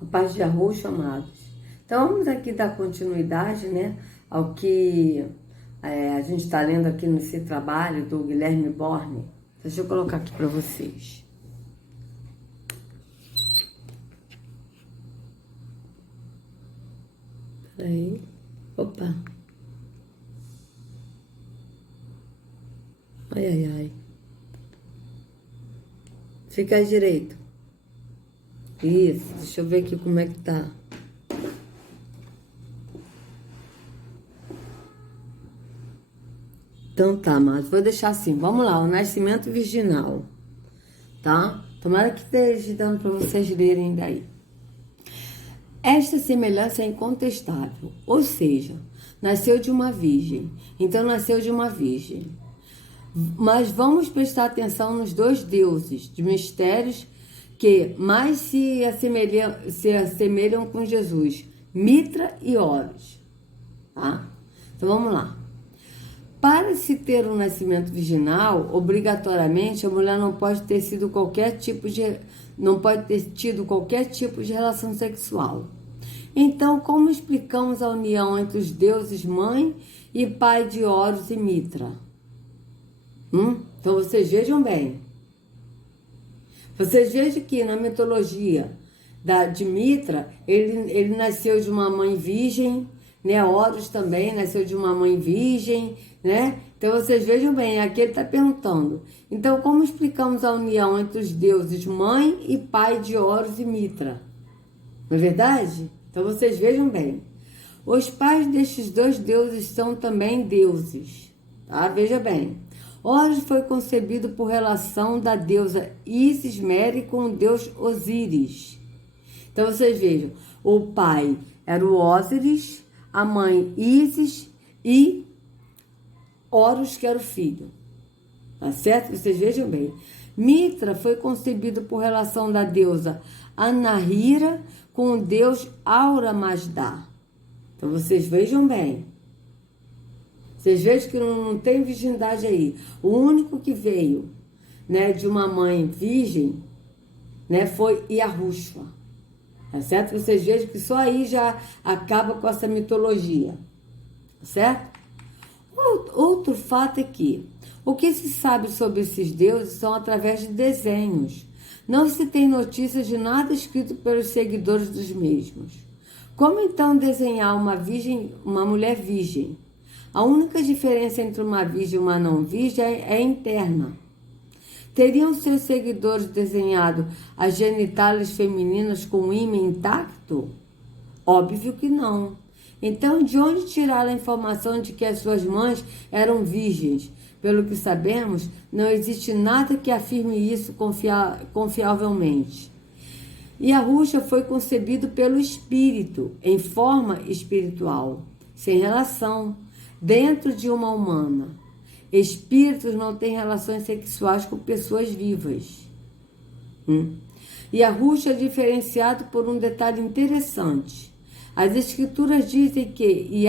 A paz de arroz, amados. Então, vamos aqui dar continuidade, né, ao que a gente está lendo aqui nesse trabalho do Guilherme Borne. Deixa eu colocar aqui para vocês. Peraí. Opa. Ai, ai, ai. Fica à direita. Isso, deixa eu ver aqui como é que tá. Então tá, mas vou deixar assim. Vamos lá, o nascimento virginal, tá? Tomara que esteja dando para vocês lerem daí. Esta semelhança é incontestável, ou seja, nasceu de uma virgem. Então nasceu de uma virgem. Mas vamos prestar atenção nos dois deuses de mistérios que mais se assemelham com Jesus, Mitra e Horus, tá? Então vamos lá. Para se ter um nascimento virginal, obrigatoriamente a mulher não pode ter tido qualquer tipo de relação sexual. Então, como explicamos a união entre os deuses mãe e pai de Horus e Mitra? Então vocês vejam bem. Vocês vejam que na mitologia de Mitra, ele nasceu de uma mãe virgem, né? Horus também nasceu de uma mãe virgem, né? Então vocês vejam bem, aqui ele está perguntando. Então, como explicamos a união entre os deuses mãe e pai de Horus e Mitra? Não é verdade? Então vocês vejam bem. Os pais destes dois deuses são também deuses, tá? Veja bem. Horus foi concebido por relação da deusa Isis Mere com o deus Osíris. Então vocês vejam, o pai era o Ósiris, a mãe Isis e Horus que era o filho. Tá certo? Vocês vejam bem. Mitra foi concebido por relação da deusa Anahira com o deus Aura Mazda. Então vocês vejam bem. Vocês vejam que não tem virgindade aí. O único que veio, né, de uma mãe virgem, né, foi Yahushua. Tá certo? Vocês vejam que só aí já acaba com essa mitologia. Tá certo? Outro fato é que o que se sabe sobre esses deuses são através de desenhos. Não se tem notícias de nada escrito pelos seguidores dos mesmos. Como então desenhar uma mulher virgem? A única diferença entre uma virgem e uma não virgem é interna. Teriam seus seguidores desenhado as genitálias femininas com o ímã intacto? Óbvio que não. Então, de onde tiraram a informação de que as suas mães eram virgens? Pelo que sabemos, não existe nada que afirme isso confiavelmente. Yahushua foi concebido pelo Espírito, em forma espiritual, sem relação, dentro de uma humana. Espíritos não têm relações sexuais com pessoas vivas. Yahushua é diferenciado por um detalhe interessante. As escrituras dizem que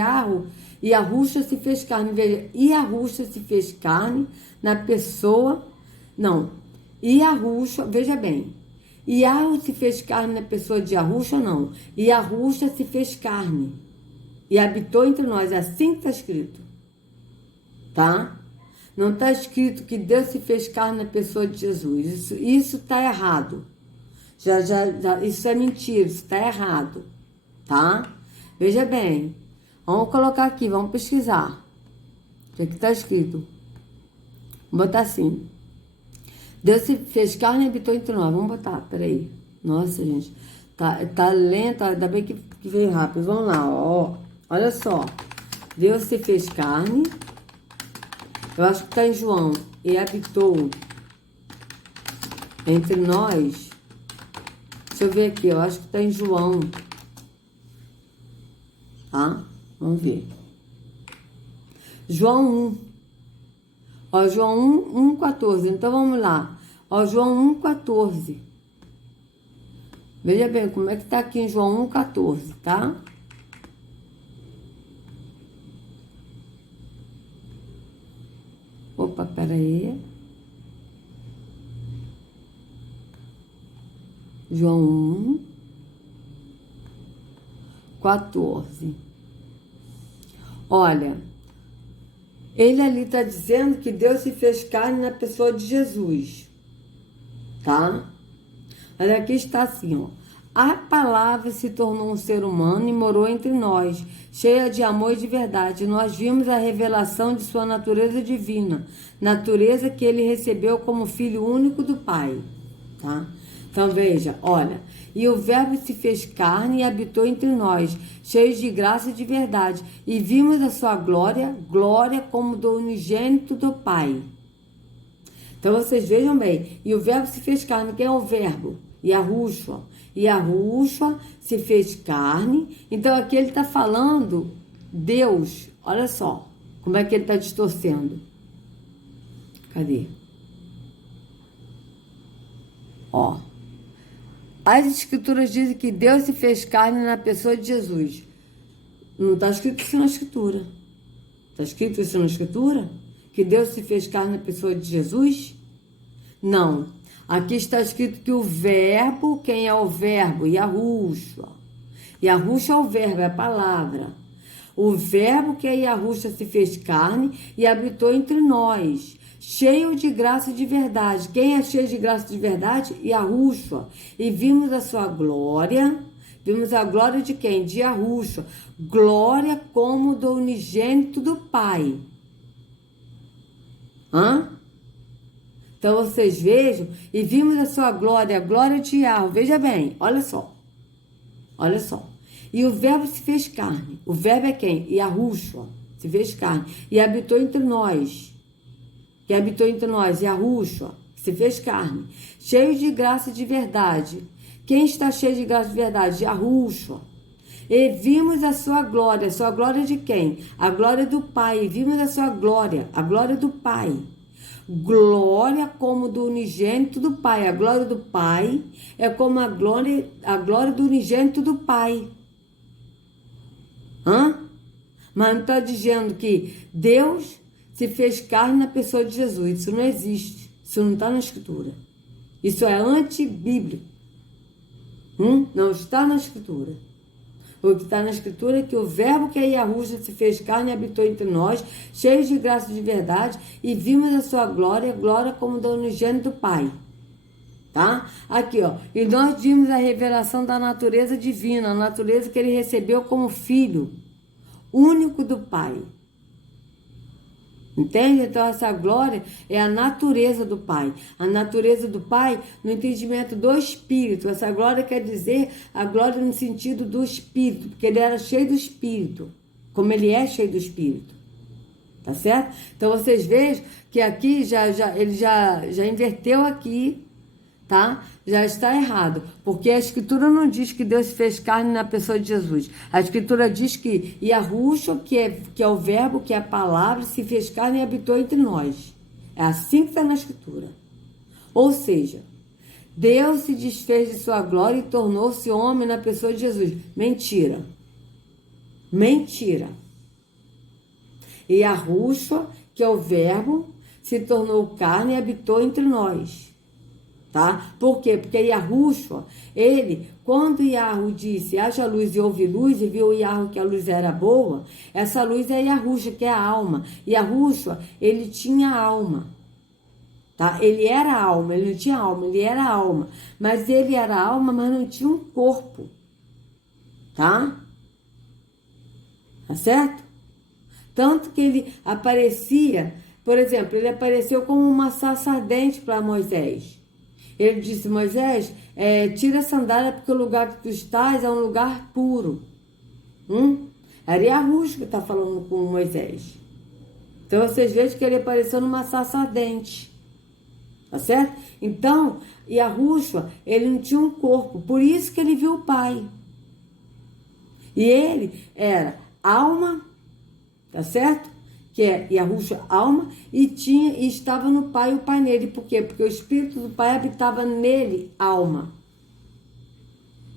Yahushua se fez carne. Veja, Yahushua se fez carne na pessoa. Não, Yahushua, veja bem. Yahushua se fez carne na pessoa de Yahushua, não. Yahushua se fez carne e habitou entre nós. É assim que está escrito. Tá? Não está escrito que Deus se fez carne na pessoa de Jesus. Isso está errado. Isso é mentira, isso está errado. Tá? Veja bem. Vamos colocar aqui, vamos pesquisar. O que está escrito? Vamos botar assim. Deus se fez carne e habitou entre nós. Vamos botar, peraí. Nossa, gente. Tá lento, ainda bem que veio rápido. Vamos lá, ó. Olha só. Deus se fez carne. Eu acho que está em João. E habitou entre nós. Deixa eu ver aqui. Eu acho que está em João. Tá? Vamos ver. João 1. Ó, João 1, 14. Então, vamos lá. Ó, João 1, 14. Veja bem como é que tá aqui em João 1, 14, tá? Opa, peraí. João 1. 14. Olha, ele ali está dizendo que Deus se fez carne na pessoa de Jesus, tá? Mas aqui está assim, ó. A palavra se tornou um ser humano e morou entre nós, cheia de amor e de verdade. Nós vimos a revelação de sua natureza divina, natureza que ele recebeu como filho único do Pai, tá? Então veja, olha, e o verbo se fez carne e habitou entre nós, cheio de graça e de verdade, e vimos a sua glória, glória como do unigênito do Pai. Então vocês vejam bem, e o verbo se fez carne, quem é o verbo? Yahushua. Yahushua se fez carne. Então aqui ele está falando Deus. Olha só como é que ele está distorcendo. Cadê? Ó. As escrituras dizem que Deus se fez carne na pessoa de Jesus. Não está escrito isso na escritura. Está escrito isso na escritura? Que Deus se fez carne na pessoa de Jesus? Não. Aqui está escrito que o verbo, quem é o verbo? Yahushua. Yahushua é o verbo, é a palavra. O verbo que é Yahushua se fez carne e habitou entre nós, cheio de graça e de verdade. Quem é cheio de graça e de verdade? Yahushua. E vimos a sua glória. Vimos a glória de quem? De Yahushua. Glória como do unigênito do Pai. Então vocês vejam, e vimos a sua glória, a glória de Yahweh. Veja bem, olha só. Olha só. E o verbo se fez carne. O verbo é quem? Yahushua. Se fez carne. E habitou entre nós. Que habitou entre nós, Yahushua. Se fez carne. Cheio de graça e de verdade. Quem está cheio de graça e de verdade? Yahushua. E vimos a sua glória. A sua glória de quem? A glória do Pai. E vimos a sua glória. A glória do Pai. Glória como do unigênito do Pai. A glória do Pai é como a glória do unigênito do Pai. Mas não está dizendo que Deus se fez carne na pessoa de Jesus. Isso não existe. Isso não está na Escritura. Isso é antibíblico. Não está na Escritura. O que está na Escritura é que o verbo que é Yahushua se fez carne e habitou entre nós, cheio de graça e de verdade, e vimos a sua glória, glória como do unigênito do Pai. Tá? Aqui, ó. E nós vimos a revelação da natureza divina, a natureza que ele recebeu como filho único do Pai. Entende? Então essa glória é a natureza do Pai. A natureza do Pai no entendimento do Espírito. Essa glória quer dizer a glória no sentido do Espírito, porque ele era cheio do Espírito, como ele é cheio do Espírito. Tá certo? Então vocês vejam que aqui ele já inverteu aqui, tá? Já está errado, porque a Escritura não diz que Deus fez carne na pessoa de Jesus. A Escritura diz que Yahushua, que é o verbo, que é a palavra, se fez carne e habitou entre nós. É assim que está na Escritura. Ou seja, Deus se desfez de sua glória e tornou-se homem na pessoa de Jesus. Mentira. Mentira. E Yahushua, que é o verbo, se tornou carne e habitou entre nós. Tá? Por quê? Porque Yahushua, quando Yahu disse, haja luz e houve luz, e viu Yahu que a luz era boa, essa luz é Yahushua, que é a alma. Yahushua, ele tinha alma. Tá? Ele era alma, ele não tinha alma, ele era alma. Mas ele era alma, mas não tinha um corpo. Tá? Tá certo? Tanto que ele aparecia, por exemplo, ele apareceu como uma sarça ardente para Moisés. Ele disse, Moisés, tira a sandália porque o lugar que tu estás é um lugar puro. Era Yahushua que está falando com Moisés. Então vocês vejam que ele apareceu numa sarça ardente. Tá certo? Então, Yahushua, ele não tinha um corpo. Por isso que ele viu o Pai. E ele era alma, tá certo? Que é Yahushua, alma, e estava no Pai, o Pai nele. Por quê? Porque o Espírito do Pai habitava nele, alma.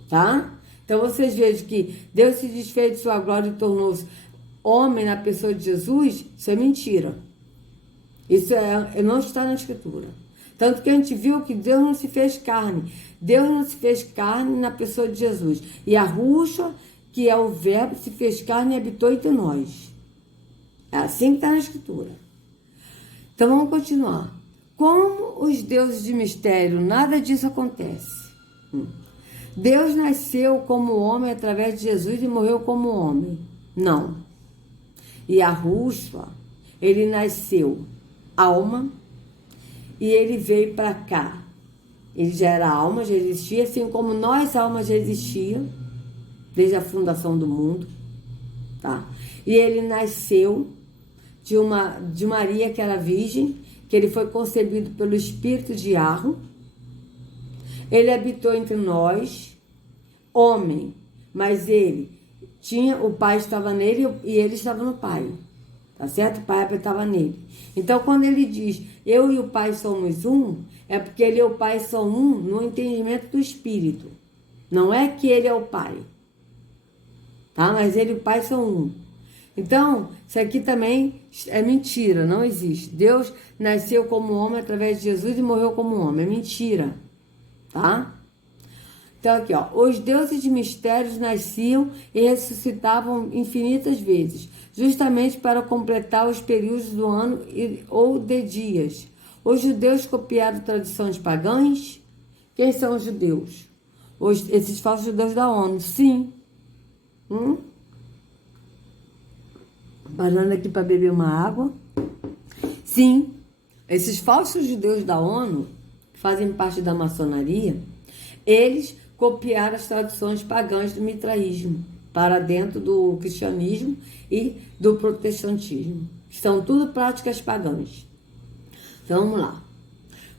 Tá? Então vocês vejam que Deus se desfez de sua glória e tornou-se homem na pessoa de Jesus. Isso é mentira. Isso não está na Escritura. Tanto que a gente viu que Deus não se fez carne. Deus não se fez carne na pessoa de Jesus. E Yahushua, que é o Verbo, se fez carne e habitou entre nós. É assim que está na Escritura. Então vamos continuar. Como os deuses de mistério, nada disso acontece. Deus nasceu como homem através de Jesus e morreu como homem. Não. E Yahushua, ele nasceu alma e ele veio para cá. Ele já era alma, já existia, assim como nós, almas, já existia desde a fundação do mundo. Tá? E ele nasceu de Maria, que era virgem, que ele foi concebido pelo Espírito de Yahweh. Ele habitou entre nós, homem, mas o pai estava nele e ele estava no pai. Tá certo? O pai habitava nele. Então, quando ele diz, eu e o pai somos um, é porque ele e o pai são um no entendimento do Espírito. Não é que ele é o pai. Tá? Mas ele e o pai são um. Então, isso aqui também é mentira, não existe. Deus nasceu como homem através de Jesus e morreu como homem. É mentira. Tá? Então aqui, ó, os deuses de mistérios nasciam e ressuscitavam infinitas vezes, justamente para completar os períodos do ano ou de dias. Os judeus copiaram tradições pagãs? Quem são os judeus? Esses falsos judeus da ONU, sim. Parando aqui para beber uma água. Sim, esses falsos judeus da ONU, que fazem parte da maçonaria, eles copiaram as tradições pagãs do mitraísmo para dentro do cristianismo e do protestantismo. São tudo práticas pagãs. Então, vamos lá.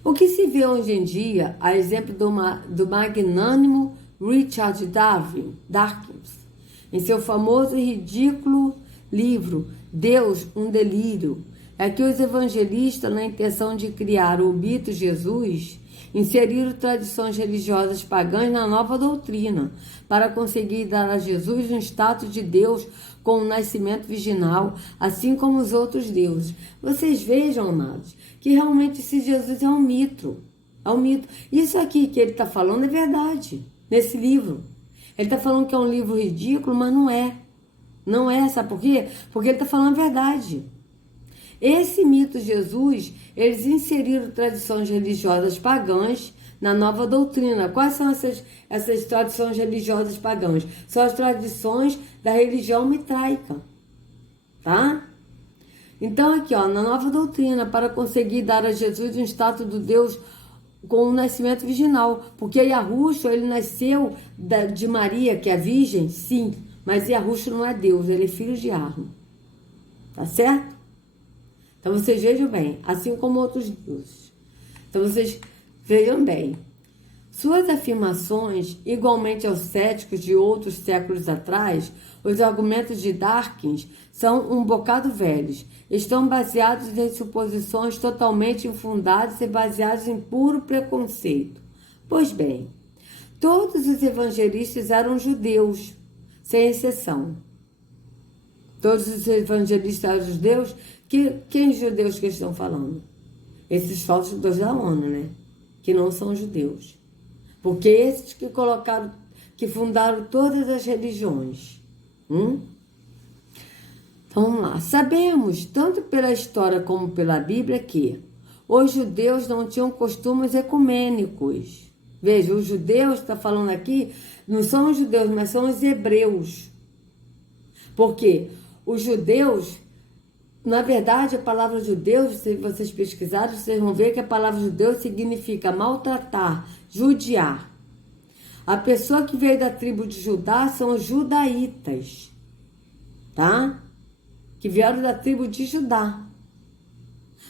O que se vê hoje em dia, a exemplo do magnânimo Richard Dawkins, em seu famoso e ridículo livro Deus, um Delírio, é que os evangelistas, na intenção de criar o mito Jesus, inseriram tradições religiosas pagãs na nova doutrina, para conseguir dar a Jesus um status de Deus com o nascimento virginal, assim como os outros deuses. Vocês vejam, amados, que realmente esse Jesus é um mito. É um mito. Isso aqui que ele está falando é verdade, nesse livro. Ele está falando que é um livro ridículo, mas não é. Não é, sabe por quê? Porque ele está falando a verdade. Esse mito Jesus, eles inseriram tradições religiosas pagãs na nova doutrina. Quais são essas tradições religiosas pagãs? São as tradições da religião mitraica, tá? Então aqui, ó, na nova doutrina, para conseguir dar a Jesus um status do Deus com o nascimento virginal, porque Yahushua, ele nasceu de Maria, que é virgem, sim, mas Yahushua não é Deus, ele é filho de Yahweh, tá certo? Então vocês vejam bem, assim como outros deuses. Então vocês vejam bem. Suas afirmações, igualmente aos céticos de outros séculos atrás, os argumentos de Dawkins são um bocado velhos. Estão baseados em suposições totalmente infundadas e baseados em puro preconceito. Pois bem, todos os evangelistas eram judeus, sem exceção. Todos os evangelistas eram judeus. Quem judeus que estão falando? Esses falsos judeus da ONU, né? Que não são judeus. Porque esses que fundaram todas as religiões. Então vamos lá. Sabemos, tanto pela história como pela Bíblia, que os judeus não tinham costumes ecumênicos. Veja, os judeus, está falando aqui, não são os judeus, mas são os hebreus. Porque os judeus, na verdade, a palavra judeu, se vocês pesquisarem, vocês vão ver que a palavra judeu significa maltratar, judiar. A pessoa que veio da tribo de Judá são os judaítas, tá? Que vieram da tribo de Judá.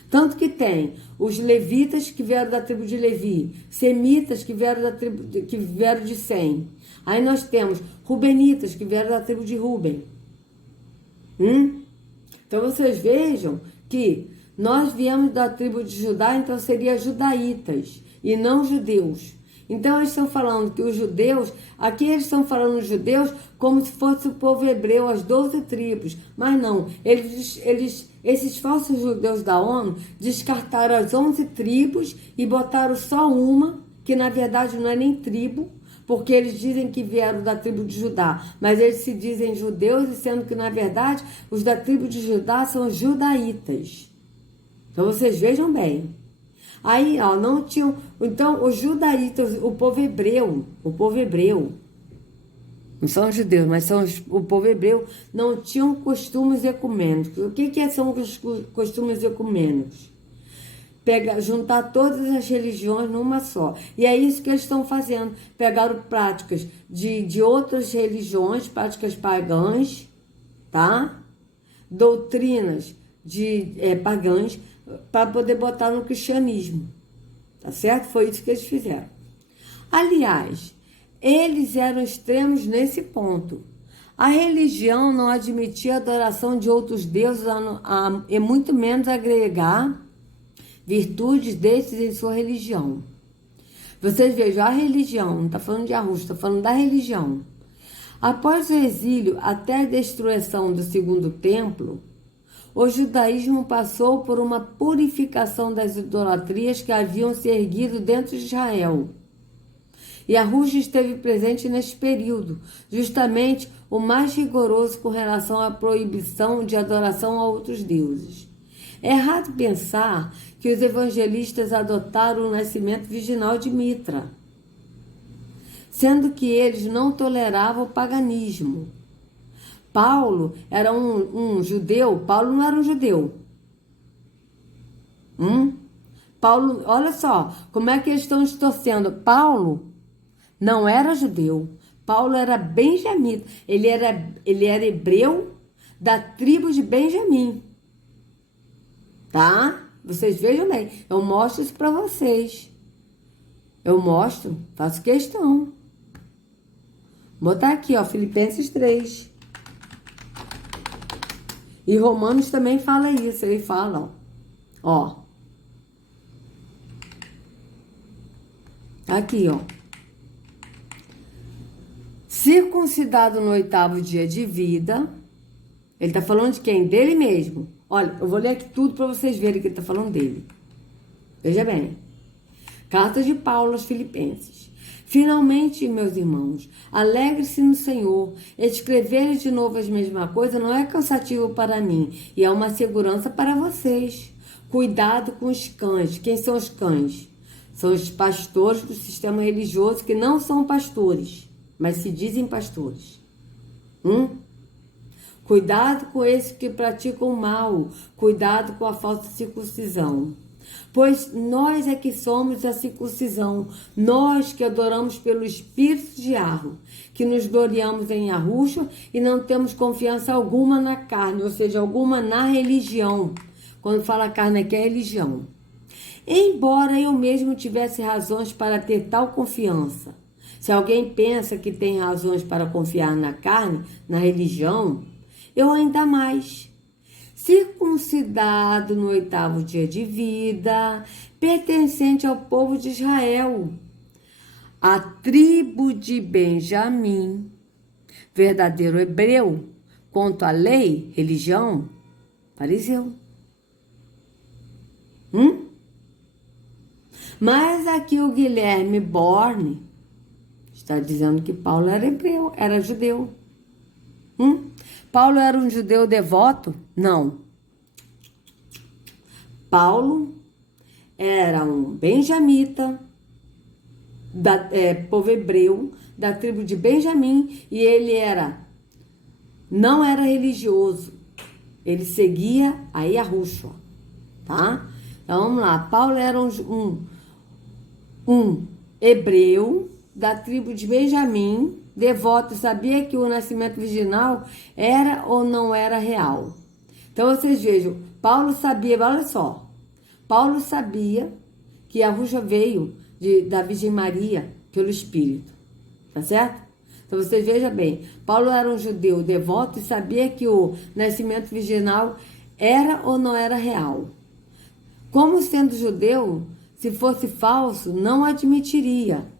Tanto que tem os levitas que vieram da tribo de Levi, semitas que vieram de Sem. Aí nós temos rubenitas que vieram da tribo de Ruben. Então vocês vejam que nós viemos da tribo de Judá, então seria judaítas e não judeus. Então eles estão falando que os judeus, aqui eles estão falando os judeus como se fosse o povo hebreu, as 12 tribos. Mas não, esses falsos judeus da ONU descartaram as 11 tribos e botaram só uma, que na verdade não é nem tribo, porque eles dizem que vieram da tribo de Judá, mas eles se dizem judeus, sendo que, na verdade, os da tribo de Judá são judaítas. Então, vocês vejam bem. Aí, ó, não tinham... Então, os judaítas, o povo hebreu, não são os judeus, mas são o povo hebreu, não tinham costumes ecumênicos. O que são os costumes ecumênicos? Juntar todas as religiões numa só. E é isso que eles estão fazendo. Pegaram práticas de outras religiões, práticas pagãs, tá? Doutrinas pagãs, para poder botar no cristianismo. Tá certo? Foi isso que eles fizeram. Aliás, eles eram extremos nesse ponto. A religião não admitia a adoração de outros deuses e muito menos agregar virtudes destes em sua religião. Vocês vejam, a religião, não está falando de Arrucho, está falando da religião. Após o exílio até a destruição do segundo templo, o judaísmo passou por uma purificação das idolatrias que haviam se erguido dentro de Israel. E Arrucho esteve presente neste período, justamente o mais rigoroso com relação à proibição de adoração a outros deuses. É errado pensar que os evangelistas adotaram o nascimento virginal de Mitra, sendo que eles não toleravam o paganismo. Paulo era um judeu. Paulo não era um judeu. Paulo, olha só, como é que eles estão distorcendo. Paulo não era judeu. Paulo era benjamita. Ele era hebreu da tribo de Benjamim. Tá? Vocês vejam bem. Eu mostro isso para vocês. Eu mostro, faço questão. Vou botar aqui, ó, Filipenses 3. E Romanos também fala isso. Ele fala, ó. Aqui, ó. Circuncidado no 8º dia de vida. Ele tá falando de quem? Dele mesmo. Olha, eu vou ler aqui tudo para vocês verem que ele tá falando dele. Veja bem. Carta de Paulo aos Filipenses. Finalmente, meus irmãos, alegre-se no Senhor. Escrever de novo as mesmas coisas não é cansativo para mim e é uma segurança para vocês. Cuidado com os cães. Quem são os cães? São os pastores do sistema religioso que não são pastores, mas se dizem pastores. Cuidado com esses que praticam o mal. Cuidado com a falsa circuncisão. Pois nós é que somos a circuncisão, nós que adoramos pelo espírito de Arro, que nos gloriamos em Arrucho e não temos confiança alguma na carne, ou seja, alguma na religião. Quando fala carne aqui é religião. Embora eu mesmo tivesse razões para ter tal confiança. Se alguém pensa que tem razões para confiar na carne, na religião, eu ainda mais. Circuncidado no 8º dia de vida, pertencente ao povo de Israel, a tribo de Benjamim, verdadeiro hebreu, quanto à lei, religião, fariseu. Mas aqui o Guilherme Borne está dizendo que Paulo era hebreu, era judeu. Paulo era um judeu devoto? Não. Paulo era um benjamita, povo hebreu, da tribo de Benjamim, e ele não era religioso. Ele seguia a Arrucho, tá? Então, vamos lá. Paulo era um hebreu da tribo de Benjamim, devoto, sabia que o nascimento virginal era ou não era real. Então, vocês vejam, Paulo sabia, olha só, Paulo sabia que Arrucho veio da Virgem Maria pelo Espírito, tá certo? Então, vocês vejam bem, Paulo era um judeu devoto e sabia que o nascimento virginal era ou não era real. Como sendo judeu, se fosse falso, não admitiria.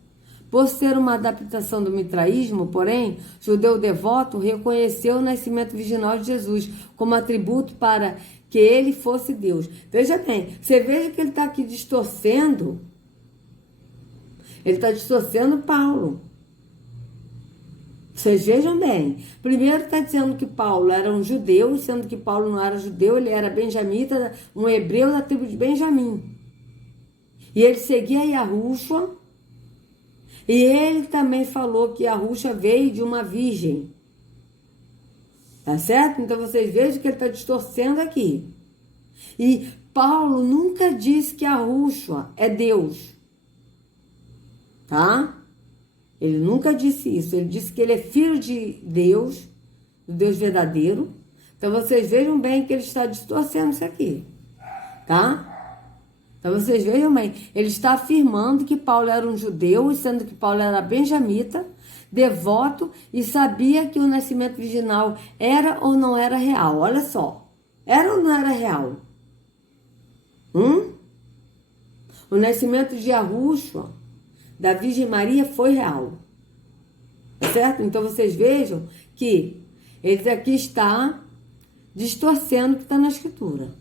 Por ser uma adaptação do mitraísmo, porém, judeu devoto reconheceu o nascimento virginal de Jesus como atributo para que ele fosse Deus. Veja bem, você veja que ele está aqui distorcendo. Ele está distorcendo Paulo. Vocês vejam bem. Primeiro está dizendo que Paulo era um judeu, sendo que Paulo não era judeu, ele era benjamita, um hebreu da tribo de Benjamim. E ele seguia Yahushua, e ele também falou que Yahushua veio de uma virgem. Tá certo? Então vocês vejam que ele está distorcendo aqui. E Paulo nunca disse que Yahushua é Deus. Tá? Ele nunca disse isso. Ele disse que ele é filho de Deus, do Deus verdadeiro. Então vocês vejam bem que ele está distorcendo isso aqui. Tá? Então vocês vejam bem. Ele está afirmando que Paulo era um judeu, sendo que Paulo era benjamita, devoto, e sabia que o nascimento virginal era ou não era real. Olha só. Era ou não era real? O nascimento de Yahushua, da Virgem Maria, foi real. Certo? Então vocês vejam que ele aqui está distorcendo o que está na escritura.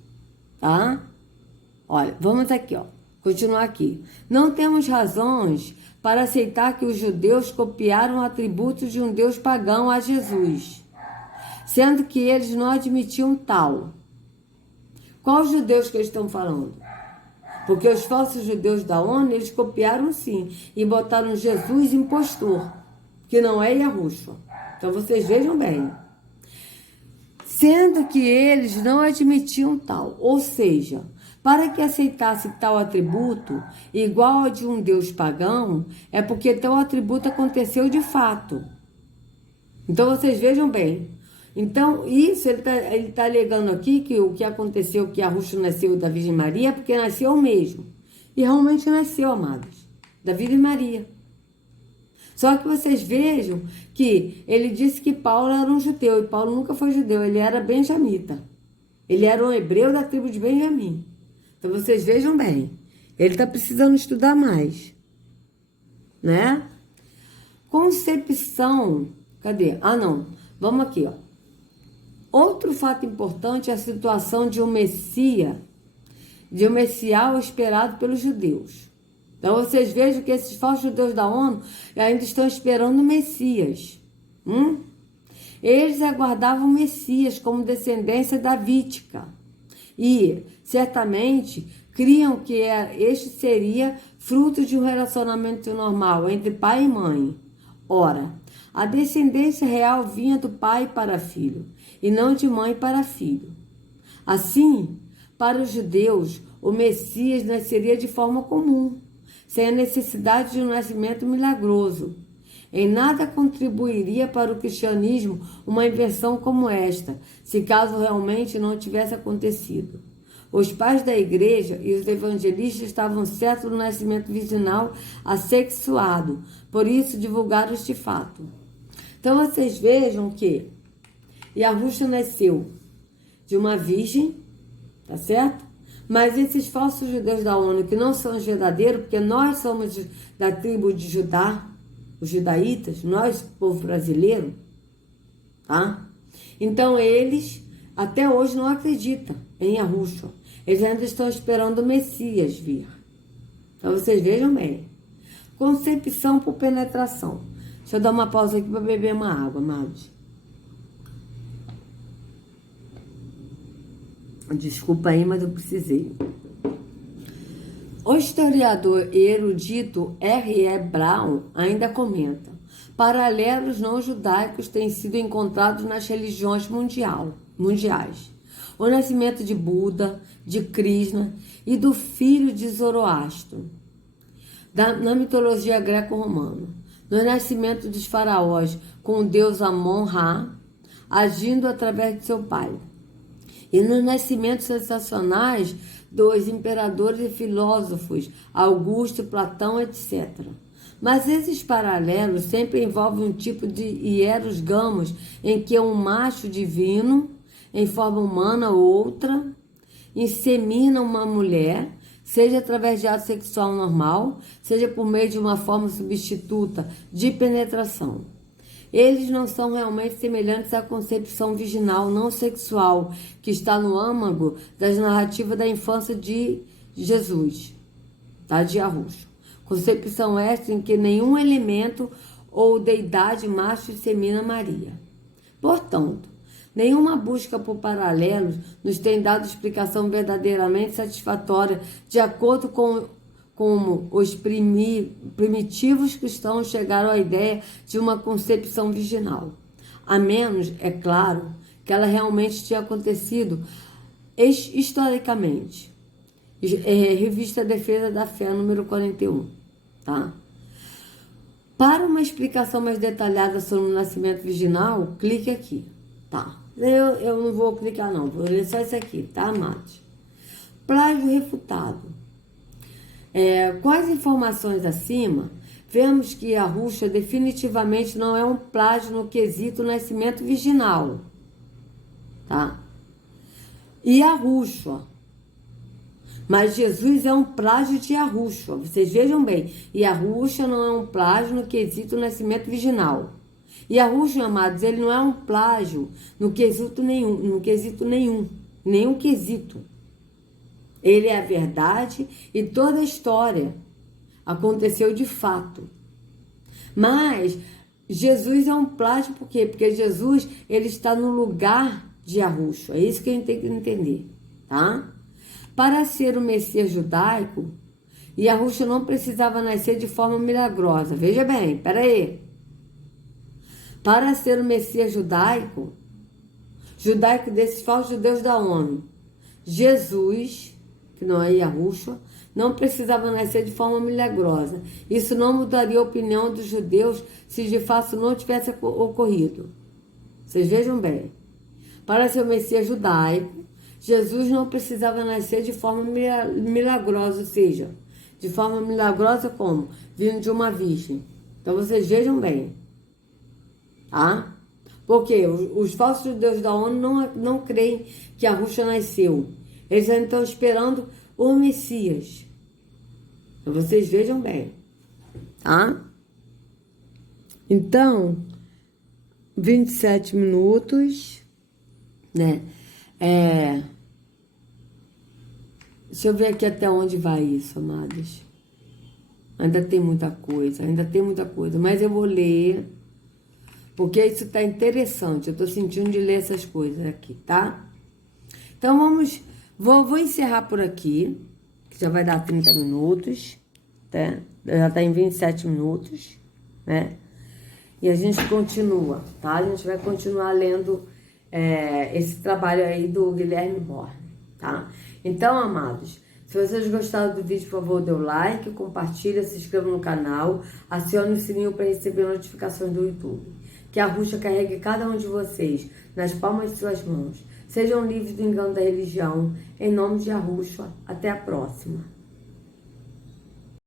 Tá? Olha, vamos aqui, ó. Continuar aqui. Não temos razões para aceitar que os judeus copiaram atributos de um Deus pagão a Jesus, sendo que eles não admitiam tal. Quais judeus que eles estão falando? Porque os falsos judeus da ONU, eles copiaram sim, e botaram Jesus impostor, que não é Yahushua. Então vocês vejam bem. Sendo que eles não admitiam tal, ou seja, para que aceitasse tal atributo, igual ao de um Deus pagão, é porque tal atributo aconteceu de fato. Então vocês vejam bem. Então, isso ele tá alegando aqui que o que aconteceu, que Yahushua nasceu da Virgem Maria, é porque nasceu mesmo. E realmente nasceu, amados, da Virgem Maria. Só que vocês vejam que ele disse que Paulo era um judeu, e Paulo nunca foi judeu, ele era benjamita. Ele era um hebreu da tribo de Benjamim. Então vocês vejam bem, ele está precisando estudar mais, né? Concepção, cadê? Ah, não, vamos aqui, ó. Outro fato importante é a situação de um Messias, de um Messial esperado pelos judeus. Então vocês vejam que esses falsos judeus da ONU ainda estão esperando o Messias. Eles aguardavam o Messias como descendência davídica. E, certamente, criam que este seria fruto de um relacionamento normal entre pai e mãe. Ora, a descendência real vinha do pai para filho, e não de mãe para filho. Assim, para os judeus, o Messias nasceria de forma comum, sem a necessidade de um nascimento milagroso. Em nada contribuiria para o cristianismo uma inversão como esta, se caso realmente não tivesse acontecido. Os pais da igreja e os evangelistas estavam certos do nascimento virginal assexuado, por isso divulgaram este fato. Então vocês vejam que Yahushua nasceu de uma virgem, tá certo? Mas esses falsos judeus da ONU, que não são os verdadeiros, porque nós somos da tribo de Judá, os judaítas, nós, povo brasileiro, tá? Então eles até hoje não acreditam em Yahushua. Eles ainda estão esperando o Messias vir. Então vocês vejam bem. Concepção por penetração. Deixa eu dar uma pausa aqui para beber uma água, amados. Desculpa aí, mas eu precisei. O historiador e erudito R.E. Brown ainda comenta: paralelos não judaicos têm sido encontrados nas religiões mundiais. O nascimento de Buda, de Krishna e do filho de Zoroastro, na mitologia greco-romana, no nascimento dos faraós com o deus Amon-Ra, agindo através de seu pai, e nos nascimentos sensacionais dos imperadores e filósofos Augusto, Platão, etc. Mas esses paralelos sempre envolvem um tipo de hieros gamos em que um macho divino, em forma humana ou outra, insemina uma mulher, seja através de ato sexual normal, seja por meio de uma forma substituta de penetração. Eles não são realmente semelhantes à concepção virginal não sexual que está no âmago das narrativas da infância de Jesus, tá? De Yahushua. Concepção esta em que nenhum elemento ou deidade macho e semina Maria. Portanto, nenhuma busca por paralelos nos tem dado explicação verdadeiramente satisfatória de acordo com como os primitivos cristãos chegaram à ideia de uma concepção virginal. A menos, é claro, que ela realmente tinha acontecido historicamente. Revista Defesa da Fé, número 41. Tá? Para uma explicação mais detalhada sobre o nascimento virginal, clique aqui. Tá? Eu não vou clicar não, vou ler só isso aqui, tá, amados? Plágio refutado. Com as informações acima, vemos que Yahushua definitivamente não é um plágio no quesito nascimento virginal. Tá? E Yahushua. Mas Jesus é um plágio de Yahushua. Vocês vejam bem. Yahushua não é um plágio no quesito nascimento virginal. Yahushua, amados, ele não é um plágio no quesito nenhum. Nenhum quesito. Ele é a verdade e toda a história aconteceu de fato. Mas Jesus é um plágio por quê? Porque Jesus, ele está no lugar de Yahushua. É isso que a gente tem que entender, tá? Para ser o Messias judaico, Yahushua não precisava nascer de forma milagrosa. Veja bem, peraí. Para ser o Messias judaico desses falsos judeus da ONU, Jesus, que não é Yahushua, não precisava nascer de forma milagrosa. Isso não mudaria a opinião dos judeus se de fato não tivesse ocorrido. Vocês vejam bem. Para ser o Messias judaico, Jesus não precisava nascer de forma milagrosa, ou seja, de forma milagrosa como? Vindo de uma virgem. Então vocês vejam bem. Tá? Porque os falsos judeus da ONU não creem que Yahushua nasceu. Eles ainda estão esperando o Messias. Então vocês vejam bem. Tá? Então, 27 minutos, né? Deixa eu ver aqui até onde vai isso, amados. Ainda tem muita coisa, mas eu vou ler, porque isso tá interessante. Eu tô sentindo de ler essas coisas aqui, tá? Então vou encerrar por aqui, que já vai dar 30 minutos, tá? Já tá em 27 minutos, né? E a gente continua, tá? A gente vai continuar lendo esse trabalho aí do Guilherme Borne, tá? Então, amados, se vocês gostaram do vídeo, por favor, dê o like, compartilha, se inscreva no canal, acione o sininho para receber notificações do YouTube. Que a Yahushua carregue cada um de vocês nas palmas de suas mãos. Sejam livres do engano da religião. Em nome de Yahushua, até a próxima.